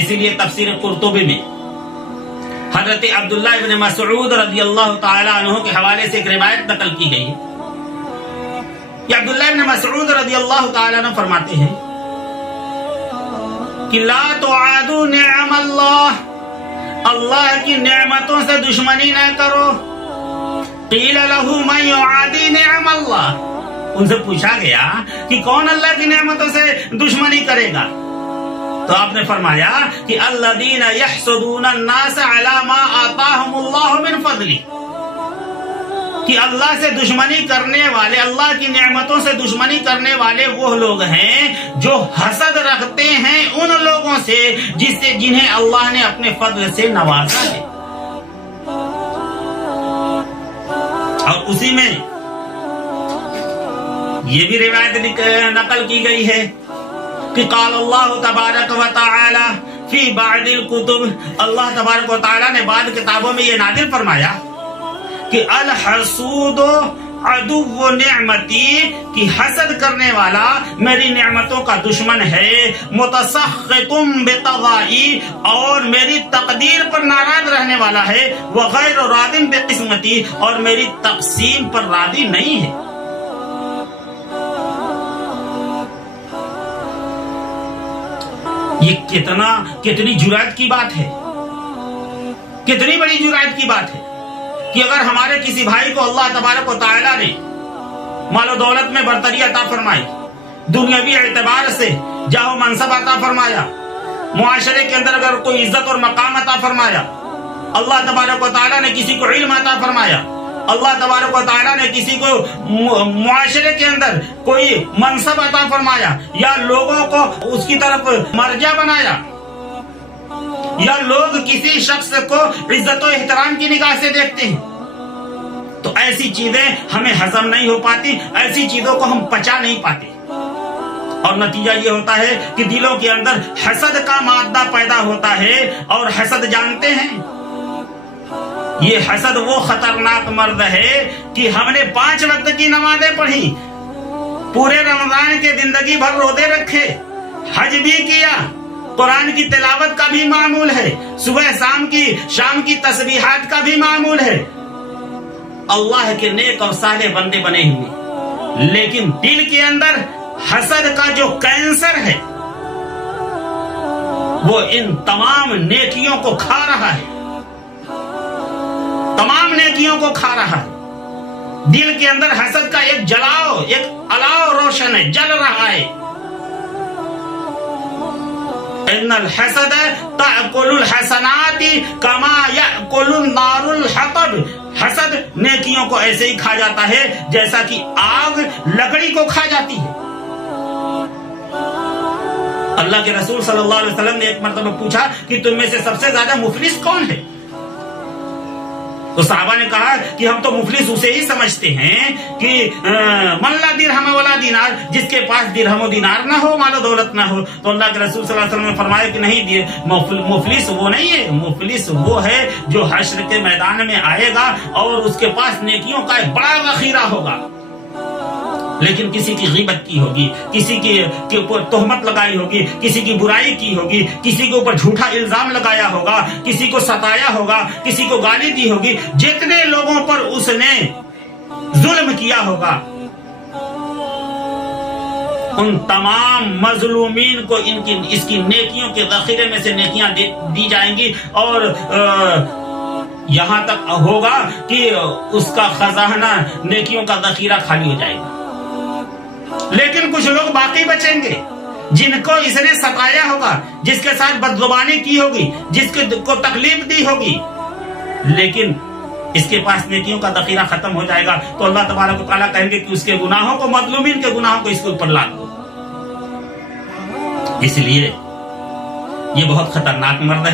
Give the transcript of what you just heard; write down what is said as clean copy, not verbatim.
اسی لیے تفسیر قرطبی میں حضرت عبداللہ ابن مسعود رضی اللہ تعالی عنہ کے حوالے سے ایک روایت نقل کی گئی ہے کہ عبداللہ ابن مسعود رضی اللہ تعالی عنہ فرماتے ہیں کہ لا تعادوا نعم اللہ، اللہ کی نعمتوں سے دشمنی نہ کرو۔ قیل لہ من یعادی نعم اللہ، ان سے پوچھا گیا کہ کون اللہ کی نعمتوں سے دشمنی کرے گا؟ تو آپ نے فرمایا کہ الذین یحسدون الناس علی ما آتاہم اللہ من فضلہ، کہ اللہ سے دشمنی کرنے والے، اللہ کی نعمتوں سے دشمنی کرنے والے وہ لوگ ہیں جو حسد رکھتے ہیں ان لوگوں سے جنہیں اللہ نے اپنے فضل سے نوازا ہے۔ اور اسی میں یہ بھی روایت نقل کی گئی ہے کہ قال اللہ تبارک و تعالی فی بعض الکتب، اللہ تبارک و تعالی نے بعض کتابوں میں یہ نازل فرمایا کہ الحسود عدو نعمتی، کہ حسد کرنے والا میری نعمتوں کا دشمن ہے، متسخط بقضائی، اور میری تقدیر پر ناراض رہنے والا ہے، وغیر راض بقسمتی، اور میری تقسیم پر راضی نہیں ہے۔ یہ کتنی جرأت کی بات ہے، کتنی بڑی جرأت کی بات ہے کہ اگر ہمارے کسی بھائی کو اللہ تبارک و تعالی نے مال و دولت میں برتری عطا فرمائی، دنیاوی اعتبار سے جاہ و منصب عطا فرمایا، معاشرے کے اندر اگر کوئی عزت اور مقام عطا فرمایا، اللہ تبارک و تعالی نے کسی کو علم عطا فرمایا، اللہ تبارک و تعالی نے کسی کو معاشرے کے اندر کوئی منصب عطا فرمایا، یا لوگوں کو اس کی طرف مرجع بنایا، یا لوگ کسی شخص کو عزت و احترام کی نگاہ سے دیکھتے ہیں، تو ایسی چیزیں ہمیں ہضم نہیں ہو پاتی، ایسی چیزوں کو ہم پچا نہیں پاتے، اور نتیجہ یہ ہوتا ہے کہ دلوں کے اندر حسد کا مادہ پیدا ہوتا ہے۔ اور حسد جانتے ہیں، یہ حسد وہ خطرناک مرض ہے کہ ہم نے 5 وقت کی نمازیں پڑھی، پورے رمضان کے زندگی بھر روزے رکھے، حج بھی کیا، قرآن کی تلاوت کا بھی معمول ہے، صبح شام کی تسبیحات کا بھی معمول ہے، اللہ کے نیک اور صالح بندے بنے ہوئے، لیکن دل کے اندر حسد کا جو کینسر ہے وہ ان تمام نیکیوں کو کھا رہا ہے، تمام نیکیوں کو کھا رہا ہے۔ دل کے اندر حسد کا ایک الاؤ روشن ہے، جل رہا ہے۔ ان الحسد تأکل الحسنات کما یأکل النار الحطب، حسد نیکیوں کو ایسے ہی کھا جاتا ہے جیسا کہ آگ لکڑی کو کھا جاتی ہے۔ اللہ کے رسول صلی اللہ علیہ وسلم نے ایک مرتبہ پوچھا کہ تم میں سے سب سے زیادہ مفلس کون ہے؟ تو صحابہ نے کہا کہ ہم تو مفلس اسے ہی سمجھتے ہیں کہ من لا درہم ولا دینار، جس کے پاس درہم و دینار نہ ہو، مال و دولت نہ ہو۔ تو اللہ کے رسول صلی اللہ علیہ وسلم نے فرمایا کہ نہیں، مفلس وہ نہیں ہے، مفلس وہ ہے جو حشر کے میدان میں آئے گا اور اس کے پاس نیکیوں کا ایک بڑا ذخیرہ ہوگا، لیکن کسی کی غیبت کی ہوگی، کسی کے اوپر تہمت لگائی ہوگی، کسی کی برائی کی ہوگی، کسی کے اوپر جھوٹا الزام لگایا ہوگا، کسی کو ستایا ہوگا، کسی کو گالی دی ہوگی، جتنے لوگوں پر اس نے ظلم کیا ہوگا، ان تمام مظلومین کو اس کی نیکیوں کے ذخیرے میں سے نیکیاں دی جائیں گی، اور یہاں تک ہوگا کہ اس کا خزانہ نیکیوں کا ذخیرہ خالی ہو جائے گا۔ لیکن کچھ لوگ باقی بچیں گے جن کو اس نے ستایا ہوگا، جس کے ساتھ بدزبانی کی ہوگی، جس کو تکلیف دی ہوگی، لیکن اس کے پاس نیکیوں کا ذخیرہ ختم ہو جائے گا، تو اللہ تبارک و تعالیٰ کہیں گے کہ اس کے گناہوں کو، مظلومین کے گناہوں کو اس کے اوپر لاد دو۔ اس لیے یہ بہت خطرناک مرض ہے۔